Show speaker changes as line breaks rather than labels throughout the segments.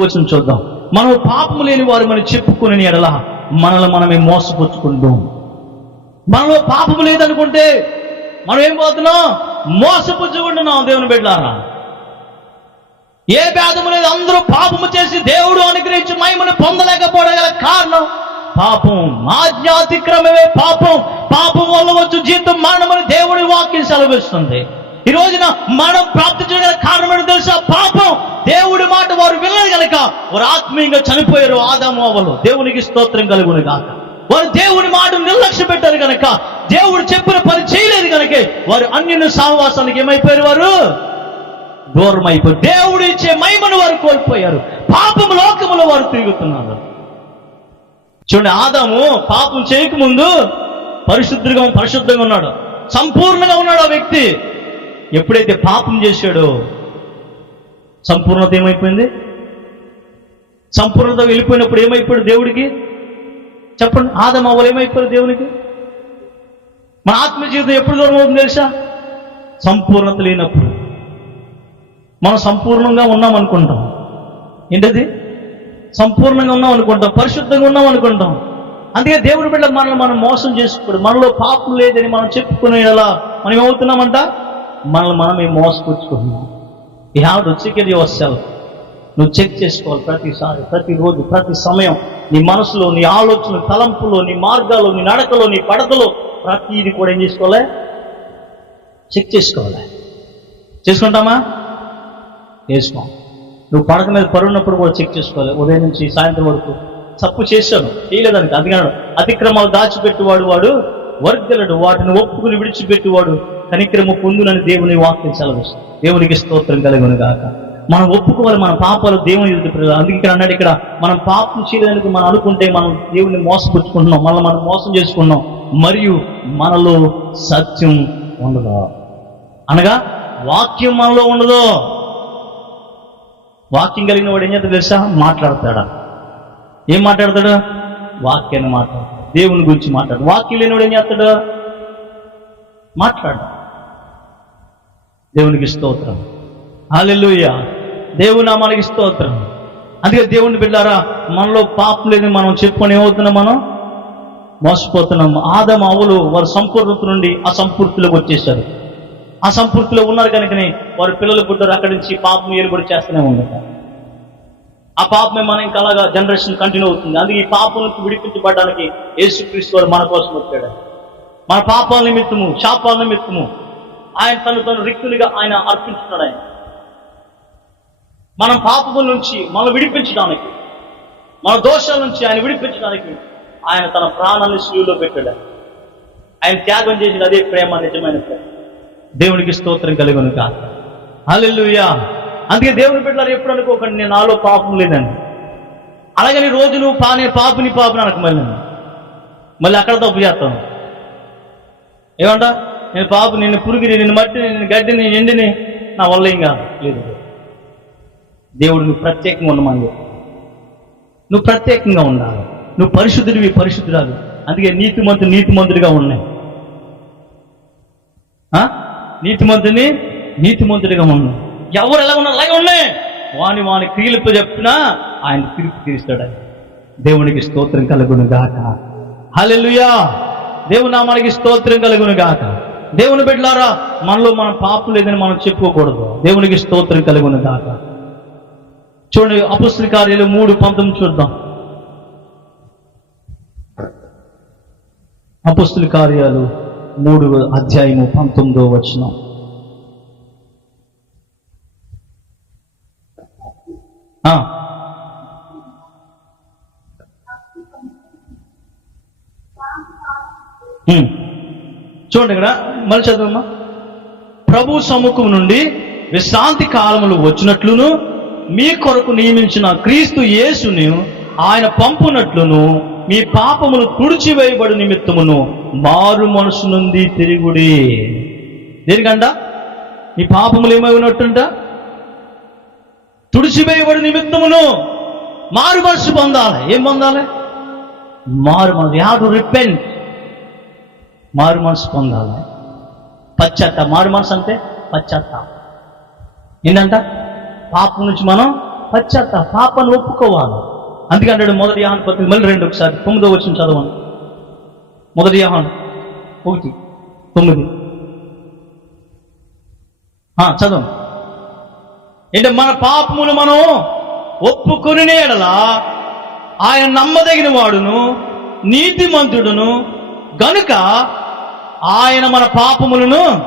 వచ్చిన చూద్దాం. మనం పాపము లేని వారు మనం చెప్పుకుని ఎడల మనల్ని మనమే మోసపుచ్చుకుంటాం. మనలో పాపము లేదనుకుంటే మనం ఏం పోతున్నాం? మోసపుచ్చుకుంటున్నాం దేవుని బిడ్డారా ఏ భేదము లేదు అందరూ పాపము చేసి దేవుడు అనుగ్రహించి మహిమను పొందలేకపోవడం గల కారణం పాపం. ఆజ్ఞాతిక్రమమే పాపం. పాపం వల్ల వచ్చు జీవితం మరణమని దేవుడి వాక్యం సెలవిస్తుంది. ఈ రోజున మనం ప్రాప్తి చేయగల కారణం ఏంటో తెలుసా? పాపం దేవుడి మాట వారు వినలేదు కనుక వారు ఆత్మీయంగా చనిపోయారు. ఆదాము అవలు. దేవునికి స్తోత్రం కలుగును కాక వారు దేవుడి మాట నిర్లక్ష్య పెట్టారు కనుక దేవుడు చెప్పిన పని చేయలేదు కనుక వారు అన్యుని సావాసానికి ఏమైపోయారు వారు? దూరం అయిపోయి దేవుడు ఇచ్చే మహిమను వారు కోల్పోయారు. పాపము లోకములో వారు తిరుగుతున్నారు. చూడండి ఆదాము పాపం చేయకముందు పరిశుద్ధంగా పరిశుద్ధంగా ఉన్నాడు. సంపూర్ణంగా ఉన్నాడు ఆ వ్యక్తి. ఎప్పుడైతే పాపం చేశాడో సంపూర్ణత ఏమైపోయింది? సంపూర్ణత వెళ్ళిపోయినప్పుడు ఏమైపోయాడు దేవుడికి? చెప్పండి ఆదం అవ్వలు ఏమైపోయారు దేవునికి? మన ఆత్మ జీవితం ఎప్పుడు దూరం అవుతుంది తెలుసా? సంపూర్ణత లేనప్పుడు. మనం సంపూర్ణంగా ఉన్నాం అనుకుంటాం. ఏంటది? సంపూర్ణంగా ఉన్నాం అనుకుంటాం పరిశుద్ధంగా ఉన్నాం అనుకుంటాం. అందుకే దేవుడి బిడ్డ మనల్ని మనం మోసం చేసుకోడు మనలో పాపం లేదని మనం చెప్పుకునే ఎలా మనం ఏమవుతున్నామంట? మనల్ని మనమే మోసపుచ్చుకుంటున్నాం you have to check it yourself నువ్వు చెక్ చేసుకోవాలి ప్రతిసారి ప్రతిరోజు ప్రతి సమయం. నీ మనసులో నీ ఆలోచన తలంపులో నీ మార్గాలు నీ నడకలో నీ పడకలో ప్రతిది కూడా ఏం చేసుకోవాలి? చెక్ చేసుకోవాలి. చేసుకుంటామా? చేసుకో. నువ్వు పడక మీద పరున్నప్పుడు కూడా చెక్ చేసుకోవాలి. ఉదయం నుంచి సాయంత్రం వరకు తప్పు చేశాను చేయలేదానికి అదిగాడు అతిక్రమాలు దాచిపెట్టేవాడు వాడు వర్గలడు వాటిని ఒప్పుకుని విడిచిపెట్టేవాడు కనిక్రమ పొందునని దేవుని వాక్యం సెలవిస్తుంది. దేవునికి స్తోత్రం కలుగును గాక మనం ఒప్పుకోవాలి మన పాపాలు దేవుని అందుకే ఇక్కడ అన్నాడు ఇక్కడ మనం పాపం చేయడానికి మనం అనుకుంటే మనం దేవుని మోసపుచ్చుకుంటున్నాం మనల్ని మనం మోసం చేసుకున్నాం మరియు మనలో సత్యం ఉండదు. అనగా వాక్యం మనలో ఉండదు. వాక్యం కలిగిన వాడు ఏం చేస్తాడు తెలుసా? మాట్లాడతాడా? ఏం మాట్లాడతాడు? వాక్యాన్ని మాట్లాడతాడు. దేవుని గురించి మాట్లాడు వాక్యం లేనివాడు ఏం చేస్తాడు? మాట్లాడు దేవునికి స్తోత్రం. హాలెలుయ దేవుని నామానికి స్తోత్రం. అందుకే దేవుని బిడ్డారా మనలో పాపం లేదని మనం చెప్పుకొని ఏమవుతున్నాం మనం? మోసపోతున్నాం. ఆదం అవులు వారు సంపూర్ణత నుండి అసంపూర్తిలోకి వచ్చేసారు అసంపూర్తిలో ఉన్నారు కనుకనే వారి పిల్లలు పుట్టారు అక్కడి నుంచి పాపం ఏలుబడి చేస్తూనే ఉన్నారు. ఆ పాపమే మనం ఇంకా అలాగా జనరేషన్ కంటిన్యూ అవుతుంది. అందుకే ఈ పాపం నుంచి విడిపించబడడానికి యేసుక్రీస్తు వారు మన కోసం వచ్చాడు. మన పాపాల నిమిత్తము శాపాల నిమిత్తము ఆయన తను తను రిక్తులుగా ఆయన అర్పించున్నాడు ఆయన. మనం పాపముల నుంచి మనం విడిపించడానికి మన దోషాల నుంచి ఆయన విడిపించడానికి ఆయన తన ప్రాణాన్ని శిలువలో పెట్టాడు. ఆయన త్యాగం చేసిన అదే ప్రేమ నిజమైన ప్రేమ. దేవునికి స్తోత్రం కలిగను కాదు అందుకే దేవుని పెట్టారు ఎప్పుడు అనుకోకండి నేను నాలో పాపం లేదండి. అలాగని రోజు నువ్వు పానే పాపుని పాపని అనకు మళ్ళీ మళ్ళీ అక్కడ తప్పు చేస్తాను. ఏమంటా? నేను పాప నిన్ను పురుగుని నిన్ను మట్టిని నిన్ను గడ్డిని ఎండిని నా వల్ల ఏం కాదు. లేదు. దేవుడు నువ్వు ప్రత్యేకంగా ఉండమని నువ్వు ప్రత్యేకంగా ఉండాలి. నువ్వు పరిశుద్ధుడివి పరిశుద్ధురాలు. అందుకే నీతిమంతుడు నీతిమంతుడిగా ఉన్నాయి ఆ? నీతిమంతుని నీతిమంతుడిగా ఉన్నాయి ఎవరు ఎలా ఉన్నారు అలాగే ఉన్నాయి వాని వాని క్రియలతో చెప్పినా ఆయన తీర్పు తీరుస్తాడు. దేవునికి స్తోత్రం కలుగును గాక హలెలుయా దేవు నామానికి స్తోత్రం కలుగును గాక దేవుని బిడ్డలారా మనలో మనం పాపం లేదని మనం చెప్పుకోకూడదు. దేవునికి స్తోత్రం కలిగి ఉన్న దాకా చూడండి అపుస్తుల కార్యాలు మూడు పంతొమ్మిది చూద్దాం. అపుస్తుల కార్యాలు మూడు అధ్యాయము పంతొమ్మిదో వచనం. ఆ. చూడండి ఇక్కడ మళ్ళీ చదువమ్మా ప్రభు సముఖం నుండి విశ్రాంతి కాలములు వచ్చినట్లును మీ కొరకు నియమించిన క్రీస్తు యేసుని ఆయన పంపునట్లును మీ పాపములు తుడిచివేయబడి నిమిత్తమును మారు మనసు నుండి తిరుగుడి. దేనికంట? మీ పాపములు ఏమై ఉన్నట్టుంట? తుడిచివేయబడి నిమిత్తమును మారు మనసు పొందాలి. ఏం పొందాలి? మారు మనసు. హ్యావ్ టు రిపెంట్ మారు మనసు పొందాలి. పశ్చాత్త మారు మనసు అంటే పశ్చాత్త. ఏంటంట పాపం నుంచి మనం పశ్చాత్త పాపను ఒప్పుకోవాలి. అందుకే మొదటి యాహన్ పత్రిక మళ్ళీ రెండు ఒకసారి తొమ్మిదో వచ్చిన చదవండి. మొదటి యాహన్ ఒకటి తొమ్మిది. ఆ, చదవండి. ఏంటంటే మన పాపములు మనం ఒప్పుకుని ఎడలా ఆయన నమ్మదగిన వాడును నీతిమంతుడును గనుక ఆయన మన పాపములను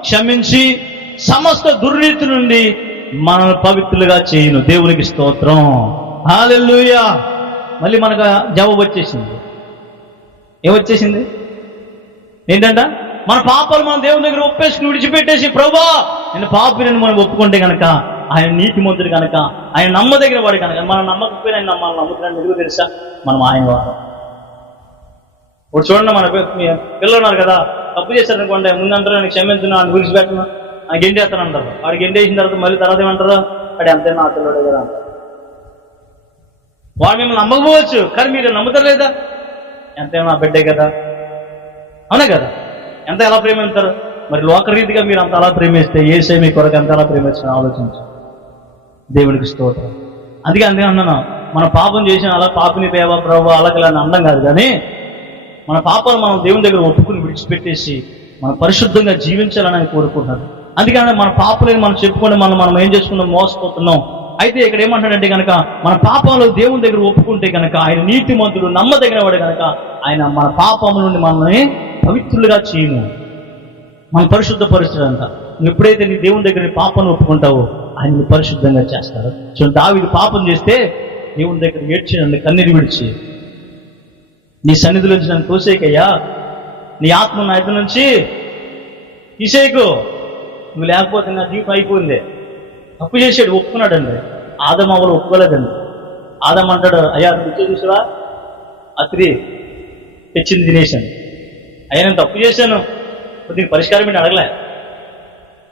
క్షమించి సమస్త దుర్నీతి నుండి మనల్ని పవిత్రులుగా చేయను. దేవునికి స్తోత్రం. హాలెల్లుయా. మళ్ళీ మనకు జవాబు వచ్చేసింది. ఏమొచ్చేసింది ఏంటంట? మన పాపాలు మన దేవుని దగ్గర ఒప్పేసుకుని విడిచిపెట్టేసి ప్రభా నేను పాపిని మనం ఒప్పుకుంటే కనుక ఆయన నీతి మంతుడు కనుక ఆయన నమ్మదగిన వాడు కనుక మనం నమ్మకపోయినా ఆయన నమ్మాలి నమ్ముతున్నాను ఎందుకు తెలుసా? మనం ఆయన వారు. ఇప్పుడు చూడండి మన పిల్లలు ఉన్నారు కదా తప్పు చేశారు అనుకోండి ముందంటారు నేను క్షమించున్నా అని విడిచిపెట్టను ఆయన గెంటేస్తాను అంటారు వాడు గెంటేసిన తర్వాత మళ్ళీ తర్వాత ఏమంటారు? వాడు అంతే నా పిల్లడే కదా. వాడు మిమ్మల్ని నమ్మకపోవచ్చు కానీ మీరు నమ్ముతారు లేదా? ఎంతైనా నా బిడ్డే కదా. అవునా కదా? ఎంత ఎలా ప్రేమిస్తారు? మరి లోకరీతిగా మీరు అంత అలా ప్రేమిస్తే ఏసే మీ కొరకు ఎంత ఎలా ప్రేమించిన ఆలోచించు. దేవునికి స్తోత్రం. అందుకే అందుకే అన్నాను మన పాపం చేసిన అలా పాపిని దేవ ప్రభు అలాగలా అని అండం కాదు కానీ మన పాపాలు మనం దేవుని దగ్గర ఒప్పుకుని విడిచిపెట్టేసి మనం పరిశుద్ధంగా జీవించాలని కోరుకుంటున్నారు. అందుకని మన పాపలేని మనం చెప్పుకొని మనం మనం ఏం చేసుకున్నాం మోసపోతున్నాం. అయితే ఇక్కడ ఏమంటాడంటే కనుక మన పాపాలు దేవుని దగ్గర ఒప్పుకుంటే కనుక ఆయన నీతిమంతుడు నమ్మదగిన వాడు కనుక ఆయన మన పాపముల నుండి మనల్ని పవిత్రులుగా చేయను. మన పరిశుద్ధ పరిస్థితి నువ్వు ఎప్పుడైతే నీ దేవుని దగ్గర పాపను ఒప్పుకుంటావో ఆయన పరిశుద్ధంగా చేస్తారు చూడండి ఆవిడ పాపం చేస్తే దేవుని దగ్గర ఏడ్చినండి కన్నీరు విడిచి నీ సన్నిధిలోంచి నన్ను తోసేకయ్యా. నీ ఆత్మ నా ఇద్దరు నుంచి తీసేయకు. నువ్వు లేకపోతే నా జీవితం అయిపోయింది. తప్పు చేసాడు ఒప్పుకున్నాడండి. ఆదం అవలు ఒప్పుకోలేదండి. ఆదం అంటాడు అయ్యా నువ్వు చూసావా? అత్రి తెచ్చింది తినేశాను. అయ్యా నేను తప్పు చేశాను. ఇప్పుడు దీనికి పరిష్కారం ఏంటి అడగలే.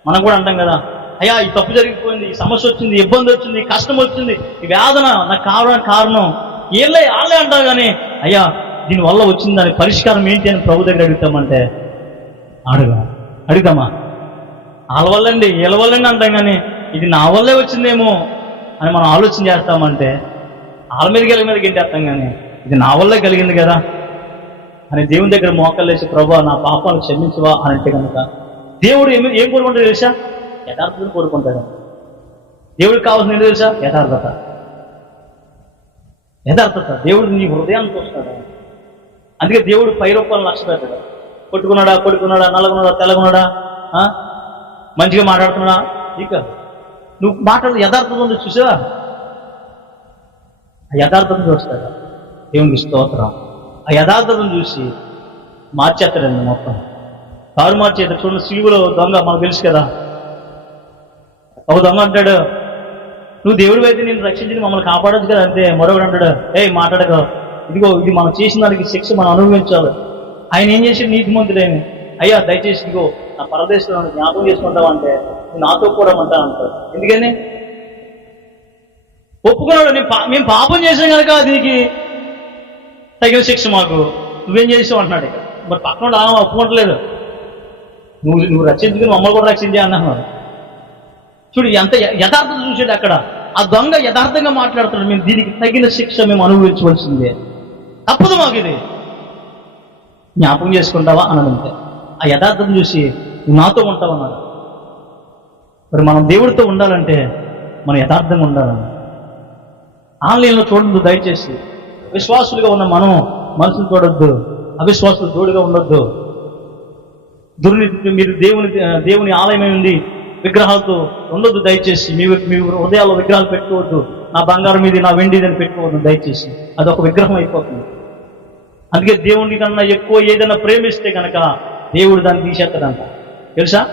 మనం కూడా అంటాం కదా అయ్యా ఈ తప్పు జరిగిపోయింది ఈ సమస్య వచ్చింది ఇబ్బంది వచ్చింది కష్టం వచ్చింది ఈ వేదన నాకు కావడానికి కారణం. ఏళ్ళే వాళ్ళే అంటారు కానీ అయ్యా దీనివల్ల వచ్చింది దాని పరిష్కారం ఏంటి అని ప్రభు దగ్గర అడుగుతామంటే అడుగు అడుగుతామా వాళ్ళ వల్లండి వీళ్ళ వల్లండి అంటాం కానీ ఇది నా వల్లే వచ్చిందేమో అని మనం ఆలోచన చేస్తామంటే వాళ్ళ మీద కలిగిన మీద గెంటేస్తాం కానీ ఇది నా వల్లే కలిగింది కదా? అని దేవుని దగ్గర మోకలేసి ప్రభా నా పాపాలు క్షమించవా? అని అంటే కనుక దేవుడు ఏమి ఏం కోరుకుంటాడు తెలుసా? యథార్థతను కోరుకుంటాడు. దేవుడికి కావాల్సిన ఏంటో తెలుసా? యథార్థత. యథార్థత. దేవుడు నీ హృదయాన్ని చూస్తాడు అందుకే దేవుడు పై రూపాయలు లక్ష్య పెట్టాడు కొట్టుకున్నాడా కొడుకున్నాడా నల్లగున్నాడా తెల్లగున్నాడా? ఆ? మంచిగా మాట్లాడుతున్నాడా? ఇక నువ్వు మాట్లాడు యథార్థత ఉంది చూసావా? ఆ యథార్థతను చూస్తాడు. దేవునికి స్తోత్రం. ఆ యథార్థతను చూసి మార్చేస్తాడండి మొత్తం. కారు మార్చేది చూడండి సిలువులో దొంగ మనకు తెలుసు కదా. ఒక దొంగ అంటాడు నువ్వు దేవుడు అయితే నేను రక్షించి మమ్మల్ని కాపాడొచ్చు కదా అంతే. మరొకడు అంటాడు ఏ మాట్లాడక. ఇదిగో ఇది మనం చేసిన దానికి శిక్ష మనం అనుభవించాలి. ఆయన ఏం చేసి నీతిమంతుడైన. అయ్యా దయచేసి ఇదిగో నా పరదేశంలో జ్ఞాపకం చేసుకుంటామంటే నాతో కూడా అంటా ఎందుకని? ఒప్పుకున్నాడు. మేము పాపం చేసాం కనుక దీనికి తగిన శిక్ష మాకు. నువ్వేం చేసావు అంటున్నాడు మరి పక్కన వాడు ఆమె ఒప్పుకోవట్లేదు నువ్వు నువ్వు రక్షించుకుని మమ్మల్ని కూడా రక్షించే అన్నాను చూడు ఎంత యథార్థత చూసాడు అక్కడ. ఆ దొంగ యథార్థంగా మాట్లాడుతున్నాడు. మేము దీనికి తగిన శిక్ష మేము అనుభవించవలసిందే. తప్పదు మాకు ఇది జ్ఞాపకం చేసుకుంటావా అన్నది అంతే ఆ యథార్థం చూసి నువ్వు నాతో ఉంటావు మరి మనం దేవుడితో ఉండాలంటే మనం యథార్థంగా ఉండాలని ఆన్లైన్లో చూడద్దు దయచేసి. విశ్వాసులుగా ఉన్న మనం మనసును చూడొద్దు. అవిశ్వాసులు జోడుగా ఉండొద్దు. దుర్నీతి మీరు దేవుని దేవుని ఆలయమై ఉంది విగ్రహాలతో ఉండొద్దు దయచేసి. మీ మీ హృదయాల్లో విగ్రహాలు పెట్టుకోవద్దు. నా బంగారం మీద నా వెండి అని పెట్టుకోవద్దు దయచేసి అది ఒక విగ్రహం అయిపోతుంది. అందుకే దేవుని కన్నా ఎక్కువ ఏదైనా ప్రేమిస్తే కనుక దేవుడు దాన్ని తీసేస్తాడంట. తెలుసా?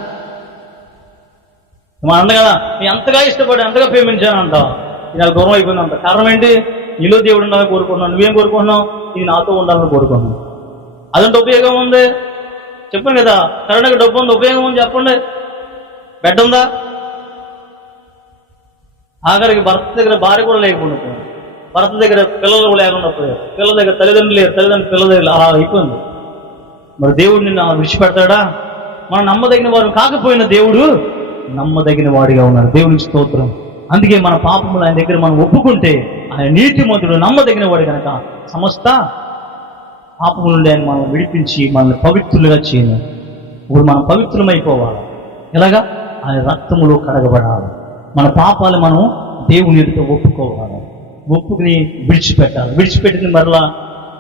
మా అన్న కదా నీ అంతగా ఇష్టపడి అంతగా ప్రేమించానంట. ఇది నాకు అయిపోయింది అయిపోయిందంట. కారణం ఏంటి? నీలో దేవుడు ఉండాలని కోరుకుంటున్నావు. నువ్వేం కోరుకుంటున్నావు? ఇది నాతో ఉండాలని కోరుకున్నావు అదంటే ఉపయోగం ఉంది? చెప్పాను కదా. సరైన డబ్బు ఉంది? ఉపయోగం ఉంది? చెప్పండి. బెడ్ ఉందా? ఆఖరికి భర్త దగ్గర భార్య కూడా లేకుండా పోయింది భర్త దగ్గర పిల్లలు కూడా లేకుండా పోయారు. పిల్లల దగ్గర తల్లిదండ్రులు లేరు. తల్లిదండ్రులు పిల్లల దగ్గర అలా అయిపోయింది. మరి దేవుడు నిన్ను విడిచిపెడతాడా? మనం నమ్మదగిన వారు కాకపోయిన దేవుడు నమ్మదగిన వాడిగా ఉన్నాడు దేవునికి స్తోత్రం. అందుకే మన పాపములు ఆయన దగ్గర మనం ఒప్పుకుంటే ఆయన నీతిమంతుడు నమ్మదగిన వాడు కనుక సమస్త పాపముల నుండి ఆయన మనం విడిపించి మనల్ని పవిత్రులుగా చేయను. ఇప్పుడు మనం పవిత్రమైపోవాలి. ఎలాగా? ఆయన రక్తములో కడగబడాలి. మన పాపాలు మనం దేవుని ఎదుట ఒప్పుకోవాలి. ఒప్పుకుని విడిచిపెట్టాలి. విడిచిపెట్టిన మరలా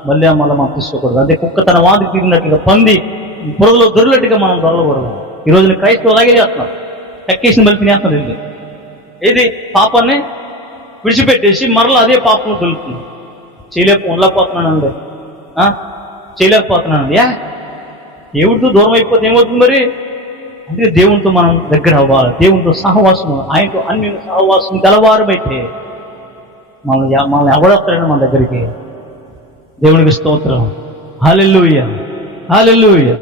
మళ్ళీ మళ్ళీ మనం తీసుకోకూడదు. అదే కుక్క తన వాది తిరిగినట్టుగా పంది పొరలో దొరినట్టుగా మనం దొరలకూడదు. ఈ రోజున క్రైస్తవులు అలాగే చేస్తున్నారు. ఎక్కేసిన మళ్ళీ తినేస్తున్నారు ఇది ఏది? పాపాన్ని విడిచిపెట్టేసి మరలా అదే పాపం దొరుకుతుంది. చేయలేక ఉండలేకపోతున్నానండి చేయలేకపోతున్నానండి. యా? దేవుడితో దూరం అయిపోతే ఏమవుతుంది మరి? అంటే దేవునితో మనం దగ్గర అవ్వాలి. దేవునితో సహవాసం ఆయనతో అన్ని సహవాసం గలవారమైతే మనం మనల్ని ఎవడొస్తారని మన దగ్గరికి దేవునికి స్తోత్రం. Hallelujah hallelujah